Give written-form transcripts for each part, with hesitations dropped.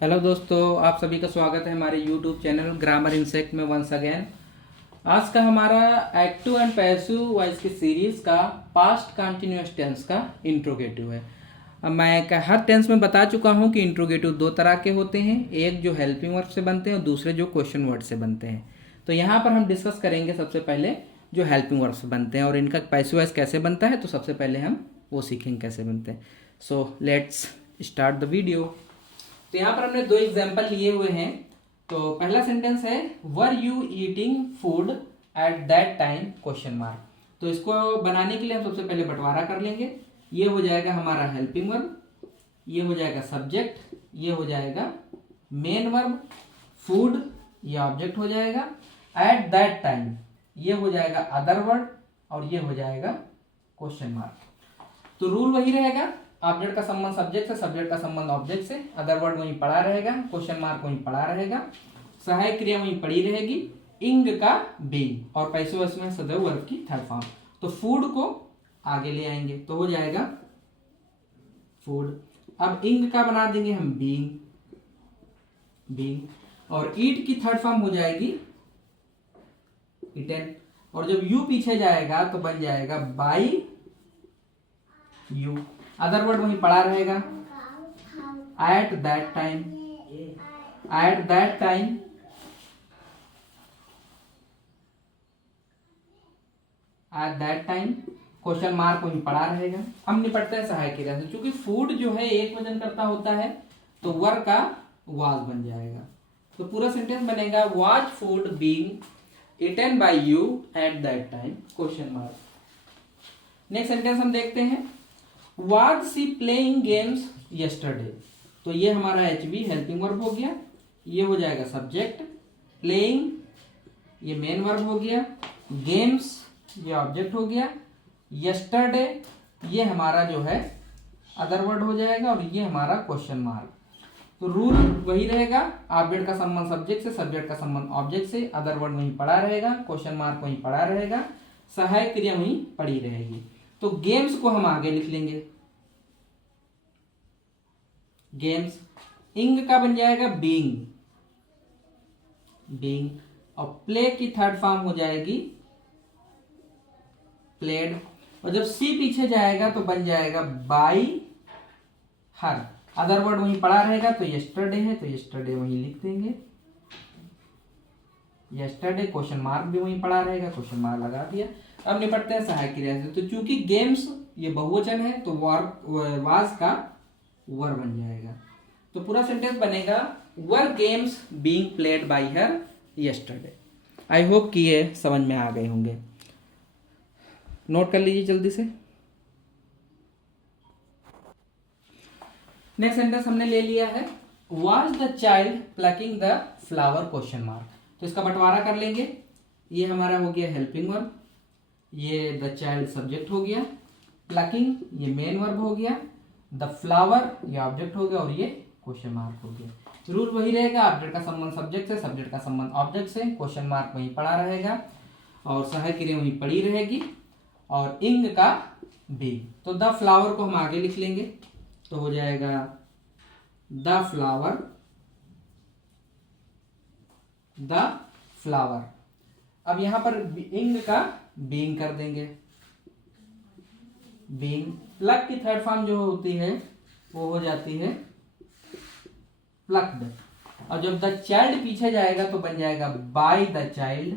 Hello दोस्तों, आप सभी का स्वागत है हमारे यूट्यूब चैनल ग्रामर इंसेक्ट में वंस अगेन। आज का हमारा एक्टिव एंड पैसिव वॉइस की सीरीज का पास्ट कंटिन्यूअस टेंस का इंट्रोगेटिव है। अब मैं हर टेंस में बता चुका हूँ कि इंट्रोगेटिव दो तरह के होते हैं, एक जो हेल्पिंग वर्ब से बनते हैं और दूसरे जो क्वेश्चन वर्ड से बनते हैं। तो यहाँ पर हम डिस्कस करेंगे सबसे पहले जो हेल्पिंग वर्ब से बनते हैं और इनका पैसिव वॉइस कैसे बनता है। तो सबसे पहले हम वो सीखेंगे कैसे बनते हैं। So let's start the video. तो यहाँ पर हमने दो एग्जाम्पल लिए हुए हैं। तो पहला सेंटेंस है were you eating food at that time question mark. तो इसको बनाने के लिए हम सबसे पहले बंटवारा कर लेंगे। ये हो जाएगा हमारा हेल्पिंग वर्ब, ये हो जाएगा सब्जेक्ट, ये हो जाएगा मेन वर्ब, फूड ये ऑब्जेक्ट हो जाएगा, एट दैट टाइम ये हो जाएगा अदर वर्ड और ये हो जाएगा क्वेश्चन मार्क। तो रूल वही रहेगा, ऑब्जेक्ट का संबंध सब्जेक्ट से, सब्जेक्ट का संबंध ऑब्जेक्ट से, अदर वर्ड वहीं पड़ा रहेगा, क्वेश्चन मार्क वहीं पड़ा रहेगा, सहायक क्रिया वहीं पड़ी रहेगी, इंग का बीइंग और पैसिव वॉइस में सदैव वर्ब की थर्ड फॉर्म। तो फूड को आगे ले आएंगे तो हो जाएगा फूड। अब इंग का बना देंगे हम बीइंग, बीइंग और ईट की थर्ड फॉर्म हो जाएगी इटन और जब यू पीछे जाएगा तो बन जाएगा बाई यू। अदर वर्ड वहीं पड़ा रहेगा at that time, at that time, at that time question mark वहीं पड़ा रहेगा। हम निपटते हैं सहायक क्रिया से। चूंकि फूड जो है एक वचन करता होता है तो वर का वाज बन जाएगा। तो पूरा सेंटेंस बनेगा was food being eaten by you at that time question mark. Next sentence हम देखते हैं Was she playing games yesterday। तो ये हमारा HB हेल्पिंग वर्ब हो गया, ये हो जाएगा सब्जेक्ट, प्लेइंग ये मेन वर्ब हो गया, गेम्स ये ऑब्जेक्ट हो गया, यस्टरडे ये हमारा जो है अदर वर्ड हो जाएगा और ये हमारा क्वेश्चन मार्क। तो रूल वही रहेगा, ऑब्जेक्ट का संबंध सब्जेक्ट से, सब्जेक्ट का संबंध ऑब्जेक्ट से, अदर वर्ड वहीं पड़ा रहेगा, क्वेश्चन मार्क वहीं पड़ा रहेगा, सहायक क्रिया वहीं पड़ी रहेगी। तो गेम्स को हम आगे लिख लेंगे, गेम्स, इंग का बन जाएगा बीइंग, बीइंग और प्ले की थर्ड फॉर्म हो जाएगी प्लेड और जब सी पीछे जाएगा तो बन जाएगा बाई हर। अदर वर्ड वहीं पड़ा रहेगा तो यस्टरडे है तो यस्टरडे वहीं लिख देंगे, यस्टरडे क्वेश्चन मार्क भी वहीं पड़ा रहेगा, क्वेश्चन मार्क लगा दिया। अब निपटते हैं सहायक क्रिया से। तो चूंकि गेम्स ये बहुवचन है तो वाज का वर बन जाएगा। तो पूरा सेंटेंस बनेगा were games being played by her yesterday. I hope कि ये समझ में आ गए होंगे। नोट कर लीजिए जल्दी से। नेक्स्ट सेंटेंस हमने ले लिया है was the child plucking the flower question mark. तो इसका बंटवारा कर लेंगे। ये हमारा हो गया हेल्पिंग वर्ब, ये द चाइल्ड सब्जेक्ट हो गया, प्लकिंग ये मेन वर्ब हो गया, द फ्लावर ये ऑब्जेक्ट हो गया और ये क्वेश्चन मार्क हो गया। रूल वही रहेगा, ऑब्जेक्ट का संबंध सब्जेक्ट से, सब्जेक्ट का संबंध ऑब्जेक्ट से, क्वेश्चन मार्क वहीं पड़ा रहेगा और सहायक क्रिया वहीं पड़ी रहेगी और इंग का भी। तो द फ्लावर को हम आगे लिख लेंगे तो हो जाएगा द फ्लावर, द फ्लावर। अब यहां पर इंग का बीइंग कर देंगे, बीइंग। प्लक की थर्ड फॉर्म जो होती है वो हो जाती है प्लक्ड और जब द चाइल्ड पीछे जाएगा तो बन जाएगा bye the child,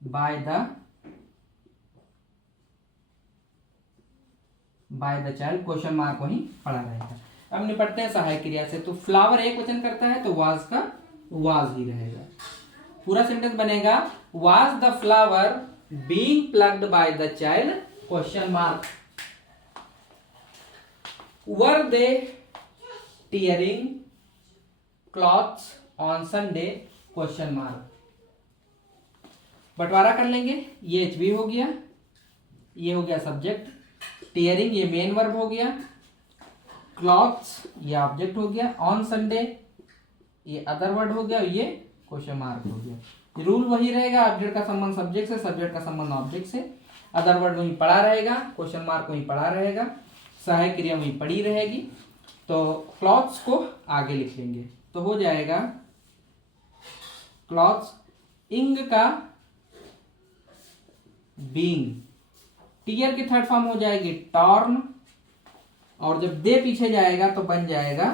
bye the child question mark वहीं पड़ा रहेगा। अब निपटते हैं सहायक क्रिया से। तो फ्लावर एक वचन करता है तो वाज का वाज ही रहेगा। पूरा सेंटेंस बनेगा was the flower being plugged by the child question mark. Were they tearing clothes on Sunday question mark. बंटवारा कर लेंगे। ये एचबी हो गया, ये हो गया सब्जेक्ट, टीयरिंग ये मेन वर्ब हो गया, क्लॉथ्स ये ऑब्जेक्ट हो गया, ऑन संडे ये अदर वर्ड हो गया और ये क्वेश्चन मार्क हो गया। रूल वही रहेगा, ऑब्जेक्ट का संबंध सब्जेक्ट से, सब्जेक्ट का संबंध ऑब्जेक्ट से, अदर वर्ड वहीं पड़ा रहेगा, क्वेश्चन मार्क वहीं पड़ा रहेगा, सहायक क्रिया वहीं पड़ी रहेगी तो क्लॉथ्स को आगे लिख लेंगे, तो हो जाएगा क्लॉथ्स, इंग का बीइंग, टीयर की थर्ड फॉर्म हो जाएगी टॉर्न, और जब दे पीछे जाएगा तो बन जाएगा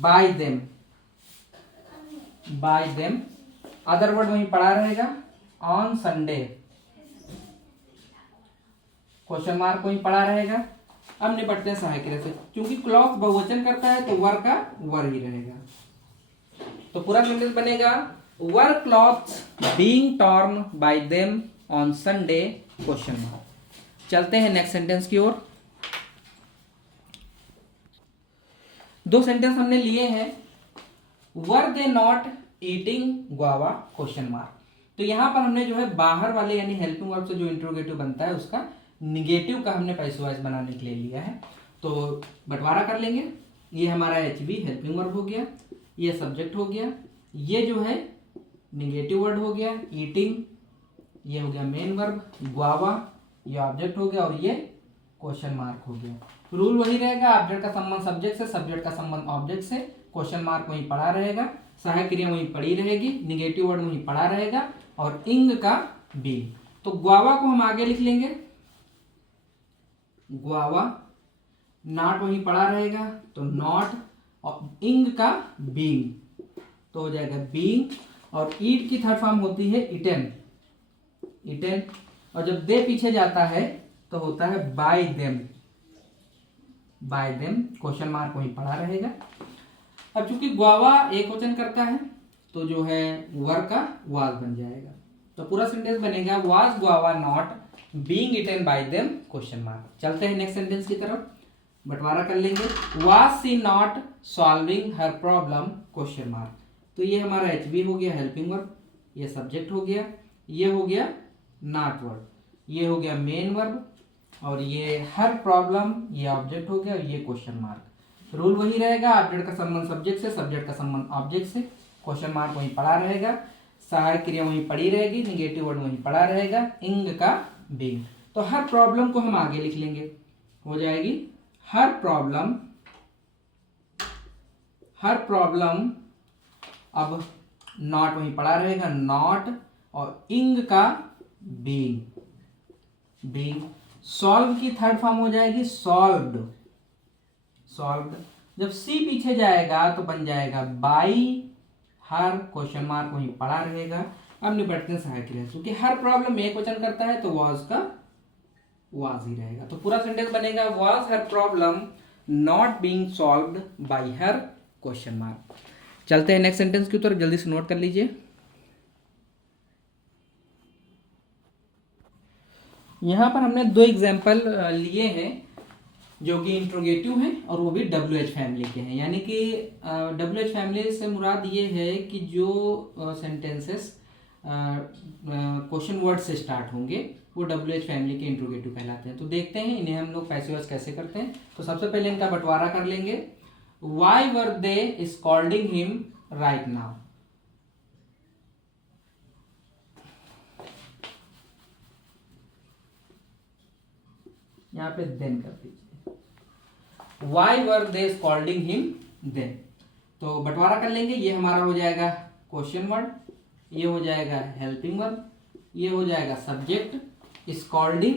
bye them, bye them. Other word वहीं पड़ा रहेगा, ऑन संडे, क्वेश्चन मार्क वहीं पड़ा रहेगा। अब निपटते हैं सहायक क्रिया से, क्योंकि क्लॉथ बहुवचन करता है तो वर का वर ही रहेगा। तो पूरा सेंटेंस बनेगा were clothes being torn by them on Sunday, question mark. चलते हैं नेक्स्ट सेंटेंस की ओर। दो सेंटेंस हमने लिए हैं, were they not eating guava, question mark. तो यहां पर हमने जो है बाहर वाले यानी हेल्पिंग वर्ब से जो इंट्रोगेटिव बनता है उसका निगेटिव का हमने पैसिव वॉइस बनाने के लिए लिया है। तो बंटवारा कर लेंगे, ये हमारा एचवी हेल्पिंग वर्ब हो गया, ये सब्जेक्ट हो गया, ये जो है निगेटिव वर्ड हो गया ईटिंग, ये हो गया मेन वर्ब, गुआवा ये ऑब्जेक्ट हो गया, और ये क्वेश्चन मार्क हो गया। रूल वही रहेगा, ऑब्जेक्ट का संबंध सब्जेक्ट से, सब्जेक्ट का संबंध ऑब्जेक्ट से, क्वेश्चन मार्क वहीं पड़ा रहेगा, सहायक क्रिया वहीं पड़ी रहेगी, निगेटिव वर्ड वहीं पड़ा रहेगा, और इंग का बी। तो गुआवा को हम आगे लिख लेंगे, गुआवा, नॉट वहीं पड़ा रहेगा तो नॉट, और इंग का बीइंग तो हो जाएगा बीइंग, और ईट की थर्ड फॉर्म होती है इटेन, इटेन, और जब दे पीछे जाता है तो होता है bye them, bye them, question mark वहीं पड़ा रहेगा। अब चूंकि गुआवा एक वचन करता है तो जो है वर का वाज बन जाएगा। तो पूरा सेंटेंस बनेगा was guava not being eaten by them, question mark. चलते हैं नेक्स्ट सेंटेंस की तरफ, बंटवारा कर लेंगे, was she not solving her problem, question mark. तो ये हमारा एचबी हो गया हेल्पिंग वर्ब, ये सब्जेक्ट हो गया, ये हो गया नॉट वर्ड, ये हो गया मेन वर्ब, और ये हर प्रॉब्लम ये ऑब्जेक्ट हो गया, और ये क्वेश्चन मार्क। रूल वही रहेगा, ऑब्जेक्ट का संबंध सब्जेक्ट से, सब्जेक्ट का संबंध ऑब्जेक्ट से, क्वेश्चन मार्क वहीं पड़ा रहेगा, सहायक क्रिया वहीं पड़ी रहेगी, निगेटिव वर्ड वहीं पड़ा रहेगा, इंग का बीइंग। तो हर प्रॉब्लम को हम आगे लिख लेंगे, हो जाएगी हर प्रॉब्लम, हर प्रॉब्लम, अब नॉट वहीं पड़ा रहेगा नॉट, और इंग का बीइंग, बीइंग। सॉल्व की थर्ड फॉर्म हो जाएगी सॉल्व्ड, सॉल्व्ड। जब सी पीछे जाएगा तो बन जाएगा बाई हर, क्वेश्चन मार्क वहीं पड़ा रहेगा। अब निपटते हैं सहायक क्रिया, क्योंकि हर प्रॉब्लम एक वचन करता है तो वाज का वाज ही रहेगा। तो पूरा सेंटेंस बनेगा was her problem not being solved bye her, question mark. चलते हैं नेक्स्ट सेंटेंस की तरफ, जल्दी से नोट कर लीजिए। यहां पर हमने दो एग्जाम्पल लिए हैं जो कि इंट्रोगेटिव हैं, और वो भी WH फैमिली के हैं। यानी कि WH फैमिली से मुराद ये है कि जो सेंटेंसेस क्वेश्चन वर्ड से स्टार्ट होंगे वो WH फैमिली के इंट्रोगेटिव कहलाते हैं। तो देखते हैं इन्हें हम लोग पैसिव वॉइस कैसे करते हैं। तो सबसे पहले इनका बंटवारा कर लेंगे, why were they scolding him right now. यहां पे देन कर दीजिए, why were they scolding him then. तो बंटवारा कर लेंगे, ये हमारा हो जाएगा क्वेश्चन वर्ड, ये हो जाएगा हेल्पिंग वर्ब, ये हो जाएगा सब्जेक्ट, स्कॉल्डिंग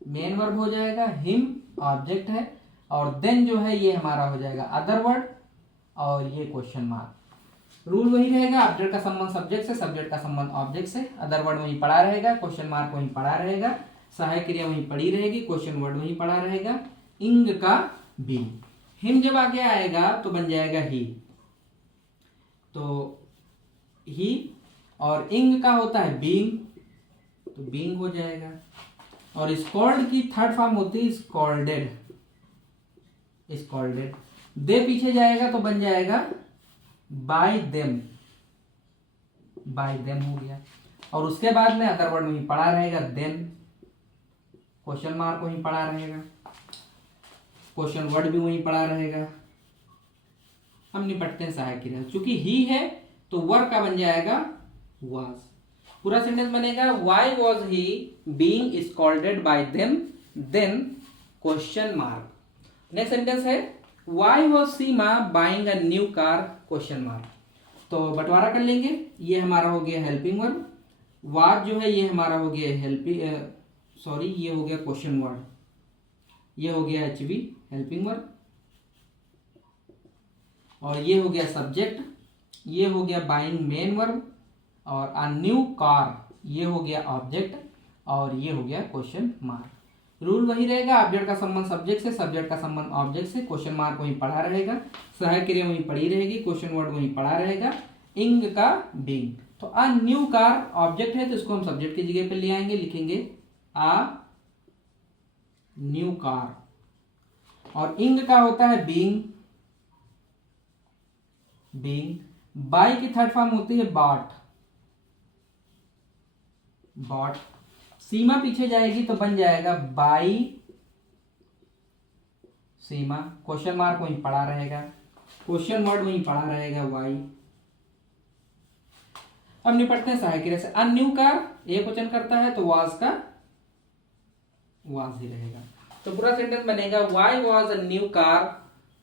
मेन वर्ब हो जाएगा, हिम ऑब्जेक्ट है, और देन जो है ये हमारा हो जाएगा अदर वर्ड, और ये क्वेश्चन मार्क। रूल वही रहेगा, ऑब्जेक्ट का संबंध सब्जेक्ट से, सब्जेक्ट का संबंध ऑब्जेक्ट से, अदर वर्ड वहीं पड़ा रहेगा, क्वेश्चन मार्क वहीं पड़ा रहेगा, सहायक क्रिया वहीं पड़ी रहेगी, क्वेश्चन वर्ड वहीं पड़ा रहेगा, इंग का बी। हिम जब आगे आएगा तो बन जाएगा ही, तो ही, और इंग का होता है बीइंग तो बीइंग हो जाएगा, और स्कॉल्ड की थर्ड फॉर्म होती है स्कॉल्डेड, स्कॉल्डेड। दे पीछे जाएगा तो बन जाएगा बाय देम, बाय देम हो गया, और उसके बाद में अदर वर्ड वहीं पड़ा रहेगा, देन क्वेश्चन मार्क वहीं पड़ा रहेगा, क्वेश्चन वर्ड भी वहीं पड़ा रहेगा। हम निपटते हैं सहायक क्रिया, चूंकि ही है तो वर का बन जाएगा वाज। पूरा सेंटेंस बनेगा why was he being scolded by them, then question mark. Next sentence है why was Seema buying a new car question mark. तो बंटवारा कर लेंगे, ये हमारा हो गया हेल्पिंग वर्ब, वाज जो है ये हमारा हो गया ये हो गया क्वेश्चन वर्ड, ये हो गया एच बी हेल्पिंग वर्ब, और ये हो गया सब्जेक्ट, ये हो गया बाइंग मेन वर्ब, और अ न्यू कार ये हो गया ऑब्जेक्ट, और ये हो गया क्वेश्चन मार्क। रूल वही रहेगा, ऑब्जेक्ट का संबंध सब्जेक्ट से, सब्जेक्ट का संबंध ऑब्जेक्ट से, क्वेश्चन मार्क वहीं पढ़ा रहेगा, सहायक क्रिया वहीं पड़ी रहेगी, क्वेश्चन वर्ड वहीं पढ़ा रहेगा, इंग का बीइंग। तो अ न्यू कार ऑब्जेक्ट है तो इसको हम सब्जेक्ट की जगह पे ले आएंगे, लिखेंगे अ न्यू कार, और इंग का होता है बीइंग, बाय की थर्ड फॉर्म होती है बॉट, सीमा पीछे जाएगी तो बन जाएगा बाई सीमा, क्वेश्चन मार्क वहीं पड़ा रहेगा, क्वेश्चन वर्ड वहीं पड़ा रहेगा वाई। अब निपटते हैं सहायक क्रिया से। अ न्यू कार एक वचन करता है तो वाज का वाज ही रहेगा। तो पूरा सेंटेंस बनेगा why was a new car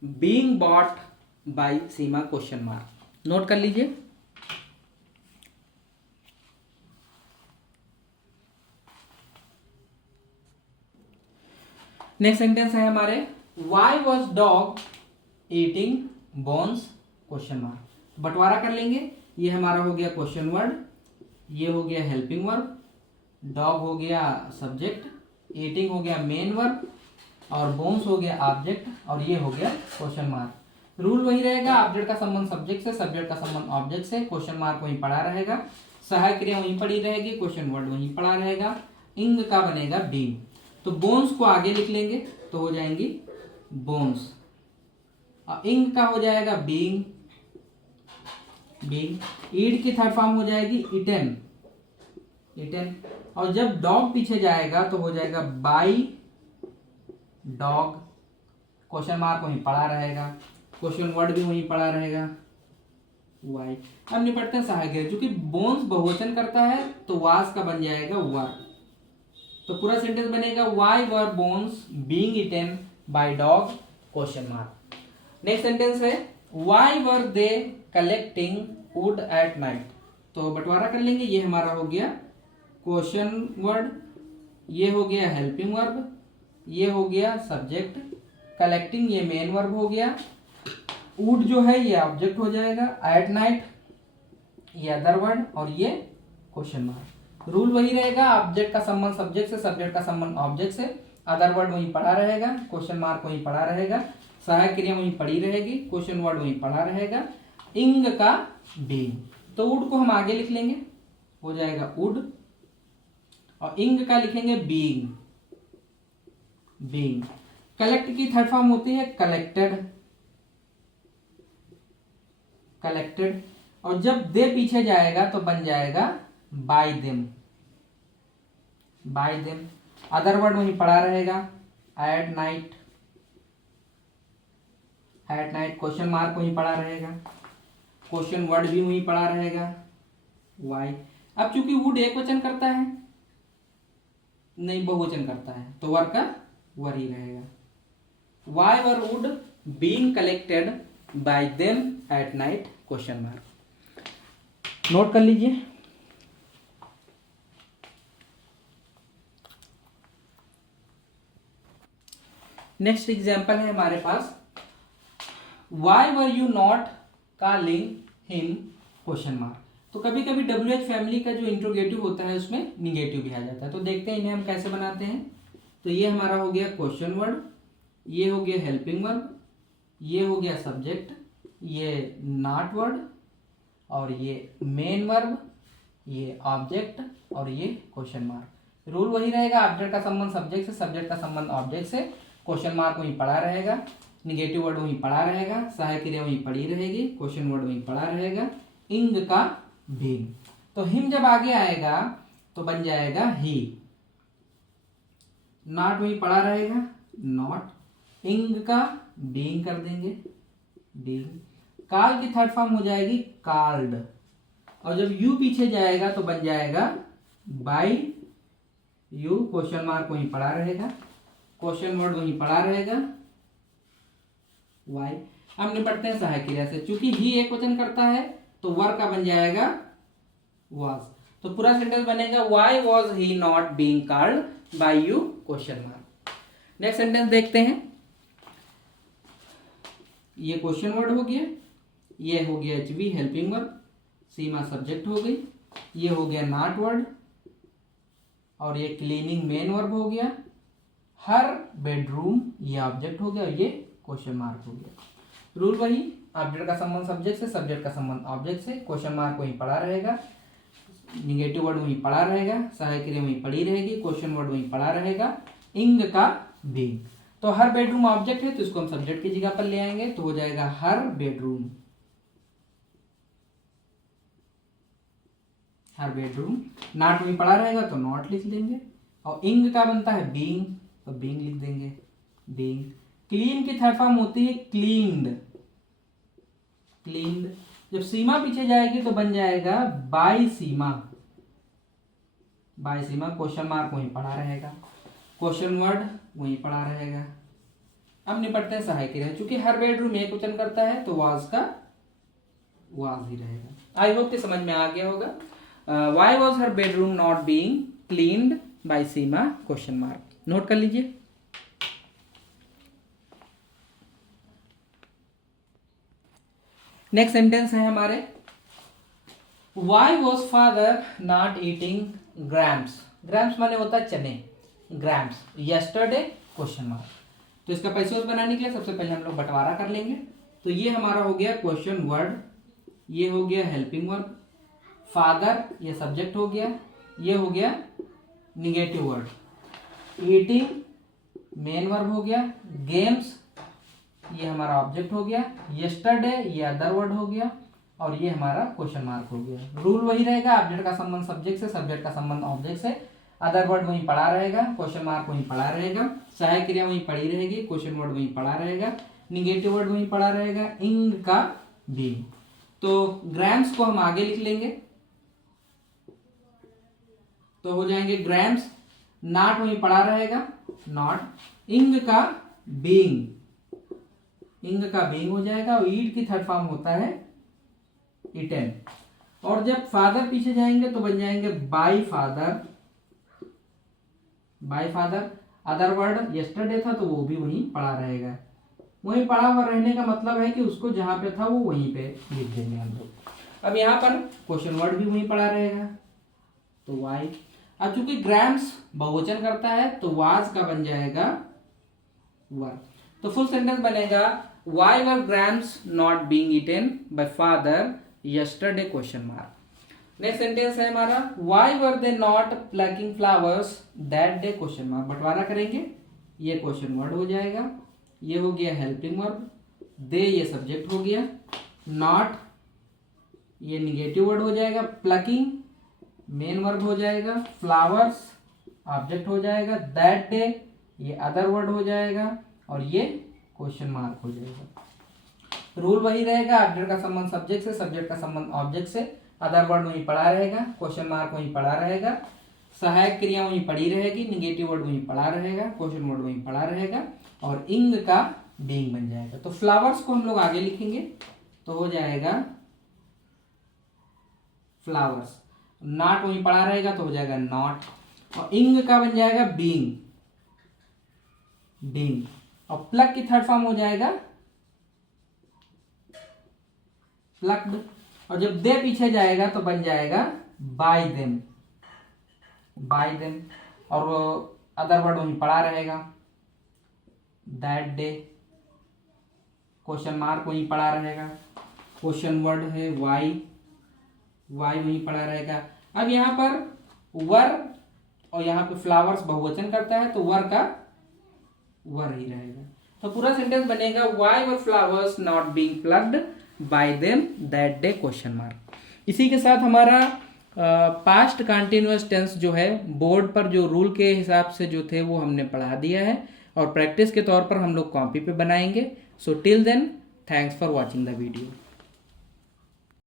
being bought by Seema question mark. Note कर लीजिए। नेक्स्ट सेंटेंस है हमारे why was dog eating bones question mark. बंटवारा कर लेंगे, ये हमारा हो गया क्वेश्चन वर्ड, ये हो गया हेल्पिंग वर्ब, डॉग हो गया सब्जेक्ट, ईटिंग हो गया मेन वर्ब, और बोन्स हो गया ऑब्जेक्ट, और ये हो गया क्वेश्चन मार्क। रूल वही रहेगा, ऑब्जेक्ट का संबंध सब्जेक्ट से, सब्जेक्ट का संबंध ऑब्जेक्ट से, क्वेश्चन मार्क वहीं पड़ा रहेगा, सहायक क्रिया वहीं पड़ी रहेगी, क्वेश्चन वर्ड वहीं पड़ा रहेगा, इंग का बनेगा बीइंग। तो बोन्स को आगे लिख लेंगे तो हो जाएंगी बोन्स, और इंग का हो जाएगा बीइंग, ईड की थर्ड फॉर्म हो जाएगी इटेन, और जब डॉग पीछे जाएगा तो हो जाएगा बाई डॉग, क्वेश्चन मार्क वहीं पड़ा रहेगा, क्वेश्चन वर्ड भी वहीं पड़ा रहेगा वाई। अब निपटते हैं सहायक क्रिया। चूंकि बोन्स बहुवचन करता है तो वाज का बन जाएगा वर। तो पूरा सेंटेंस बनेगा why were bones being eaten by dog question mark. Next sentence है why were they collecting wood at night. तो बंटवारा कर लेंगे, ये हमारा हो गया क्वेश्चन वर्ड, ये हो गया हेल्पिंग वर्ब, ये हो गया सब्जेक्ट, कलेक्टिंग ये मेन वर्ब हो गया, वुड जो है ये ऑब्जेक्ट हो जाएगा, एट नाइट ये अदर वर्ड, और ये क्वेश्चन मार्क। रूल वही रहेगा, ऑब्जेक्ट का संबंध सब्जेक्ट से, सब्जेक्ट का संबंध ऑब्जेक्ट से, अदर वर्ड वहीं पड़ा रहेगा, क्वेश्चन मार्क वहीं पड़ा रहेगा, सहायक क्रिया वहीं पड़ी रहेगी, क्वेश्चन वर्ड वहीं पड़ा रहेगा, इंग का बीइंग। तो वुड को हम आगे लिख लेंगे, हो जाएगा वुड, और इंग का लिखेंगे बीइंग, कलेक्ट की थर्ड फॉर्म होती है कलेक्टेड, और जब दे पीछे जाएगा तो बन जाएगा बाय देम, अदर वर्ड वहीं पड़ा रहेगा, एट नाइट, क्वेश्चन मार्क वहीं पड़ा रहेगा, क्वेश्चन वर्ड भी वहीं पड़ा रहेगा वाई। अब चूंकि वुड एक वचन करता है, नहीं बहुवचन करता है, तो वर का वर ही रहेगा। Why were wood being collected by them at night question mark. Note कर लीजिए। नेक्स्ट एग्जाम्पल है हमारे पास why were you not calling him question mark. तो कभी कभी WH फैमिली का जो इंट्रोगेटिव होता है उसमें निगेटिव भी आ जाता है, तो देखते हैं इन्हें हम कैसे बनाते हैं। तो ये हमारा हो गया क्वेश्चन वर्ड, ये हो गया हेल्पिंग वर्ब, ये हो गया सब्जेक्ट, ये नॉट वर्ड, और ये मेन वर्ब, ये ऑब्जेक्ट, और ये क्वेश्चन मार्क। रूल वही रहेगा, ऑब्जेक्ट का संबंध सब्जेक्ट से, सब्जेक्ट का संबंध ऑब्जेक्ट से, क्वेश्चन मार्क वहीं पड़ा रहेगा, निगेटिव वर्ड वहीं पड़ा रहेगा, सहायक क्रिया वहीं पड़ी रहेगी, क्वेश्चन वर्ड वहीं पड़ा रहेगा, इंग का बीइंग। तो हिम जब आगे आएगा तो बन जाएगा ही, नॉट वहीं पड़ा रहेगा नॉट, इंग का बीइंग कर देंगे बीइंग, काल की थर्ड फॉर्म हो जाएगी कार्ड, और जब यू पीछे जाएगा तो बन जाएगा बाय यू, क्वेश्चन मार्क वहीं पड़ा रहेगा, क्वेश्चन वर्ड वहीं पड़ा रहेगा, वाई। अब निपटते हैं सहायक क्रिया से। चूंकि ही एक वचन करता है तो वर का बन जाएगा वाज। तो पूरा सेंटेंस बनेगा why was he not being called by you question mark. Next sentence देखते हैं। ये क्वेश्चन वर्ड हो गया, ये हो गया एचवी हेल्पिंग वर्ब, सीमा सब्जेक्ट हो गई, ये हो गया नॉट वर्ड, और ये क्लीनिंग मेन वर्ब हो गया, हर बेडरूम ये ऑब्जेक्ट हो गया, और ये क्वेश्चन मार्क हो गया। रूल वही, ऑब्जेक्ट का संबंध सब्जेक्ट से, सब्जेक्ट का संबंध ऑब्जेक्ट से, क्वेश्चन मार्क वहीं पड़ा रहेगा, निगेटिव वर्ड वहीं पड़ा रहेगा, सहायक क्रिया वहीं पड़ी रहेगी, क्वेश्चन वर्ड वहीं पड़ा रहेगा, इंग का बीइंग। तो हर बेडरूम ऑब्जेक्ट है तो इसको हम सब्जेक्ट की जगह पर ले आएंगे, तो हो जाएगा हर बेडरूम। हर बेडरूम, नॉट वहीं पड़ा रहेगा तो नॉट लिख देंगे, और इंग का बनता है बीइंग तो बीइंग लिख देंगे, बीइंग। क्लीन की थर्ड फॉर्म होती है क्लीन्ड। क्लीन्ड जब सीमा पीछे जाएगी तो बन जाएगा बाय सीमा। बाय सीमा, क्वेश्चन मार्क वहीं पड़ा रहेगा, क्वेश्चन वर्ड वहीं पड़ा रहेगा। अब निपटते हैं सहायक क्रिया। चूंकि हर बेडरूम एक वचन करता है तो वाज का वाज ही रहेगा। आई होप कि समझ में आ गया होगा। Why was her bedroom not being cleaned by Seema question mark. Note कर लीजिए। नेक्स्ट सेंटेंस है हमारे, why was father not eating grams. Grams माने होता है चने, ग्राम्स यस्टरडे क्वेश्चन मार्क। तो इसका पैसे बनाने के लिए सबसे पहले हम लोग बंटवारा कर लेंगे। तो ये हमारा हो गया क्वेश्चन वर्ड, ये हो गया हेल्पिंग वर्ब, फादर ये सब्जेक्ट हो गया, ये हो गया negative word, eating main verb हो गया, गेम्स ये हमारा ऑब्जेक्ट हो गया, यस्टरडे ये अदर वर्ड हो गया, और ये हमारा क्वेश्चन मार्क हो गया। रूल वही रहेगा, ऑब्जेक्ट का संबंध सब्जेक्ट से, सब्जेक्ट का संबंध ऑब्जेक्ट से, अदर वर्ड वहीं पड़ा रहेगा, क्वेश्चन मार्क वहीं पड़ा रहेगा, सहायक क्रिया वहीं पड़ी रहेगी, क्वेश्चन वर्ड वहीं पड़ा रहेगा, निगेटिव वर्ड वहीं पड़ा रहेगा, इंग का बीइंग। तो ग्राम्स को हम आगे लिख लेंगे तो हो जाएंगे ग्राम्स, नॉट वहीं पड़ा रहेगा, नॉट, इंग का बीइंग, इंग का बीइंग हो जाएगा, और ईट की थर्ड फॉर्म होता है ईटेन। और जब फादर पीछे जाएंगे तो बन जाएंगे bye father, bye father, other word yesterday था तो वो भी वहीं पड़ा रहेगा। वहीं पड़ा हुआ रहने का मतलब है कि उसको जहां पे था वो वहीं पे लिख देंगे हम लोग। अब यहाँ पर क्वेश्चन वर्ड भी वहीं पड़ा रहेगा तो वाई। अब चूंकि ग्राम्स बहुवचन करता है तो वाज का बन जाएगा वर। तो फुल सेंटेंस बनेगा, why were grams not being eaten bye father yesterday question mark. Next sentence है हमारा, Y were they not plucking flowers that day question mark. बंटवारा करेंगे, ये क्वेश्चन वर्ड हो जाएगा, ये हो गया हेल्पिंग वर्ब, दे ये सब्जेक्ट हो गया, नॉट ये निगेटिव वर्ड हो जाएगा, प्लकिंग मेन वर्ब हो जाएगा, फ्लावर्स ऑब्जेक्ट हो जाएगा, दैट डे ये अदर वर्ड हो जाएगा, और ये क्वेश्चन मार्क हो जाएगा। रूल वही रहेगा, ऑब्जेक्ट का संबंध सब्जेक्ट से, सब्जेक्ट का संबंध ऑब्जेक्ट से, अदर वर्ड वहीं पड़ा रहेगा, क्वेश्चन मार्क वहीं पड़ा रहेगा, सहायक क्रिया वहीं पड़ी रहेगी, निगेटिव वर्ड वहीं पड़ा रहेगा, क्वेश्चन वर्ड वहीं पड़ा रहेगा, और इंग का बीइंग बन जाएगा। तो फ्लावर्स को हम लोग आगे लिखेंगे तो हो जाएगा फ्लावर्स, नॉट वहीं पड़ा रहेगा तो हो जाएगा नॉट, और इंग का बन जाएगा बीइंग, बीइंग, और प्लक की थर्ड फॉर्म हो जाएगा प्लक्ड, और जब दे पीछे जाएगा तो बन जाएगा बाय देम, बाय देम, और अदर वर्ड वहीं पड़ा रहेगा, दैट डे, क्वेश्चन मार्क वहीं पड़ा रहेगा, क्वेश्चन वर्ड है वाई, वाई वहीं पड़ा रहेगा। अब यहाँ पर वर और यहाँ पे फ्लावर्स बहुवचन करता है तो वर का वर ही रहेगा। तो पूरा सेंटेंस बनेगा, why were flowers not being plucked bye them that day question mark. इसी के साथ हमारा पास्ट कंटिन्यूअस टेंस जो है बोर्ड पर जो रूल के हिसाब से जो थे वो हमने पढ़ा दिया है, और प्रैक्टिस के तौर पर हम लोग कॉपी पे बनाएंगे। So till then, thanks for watching the video.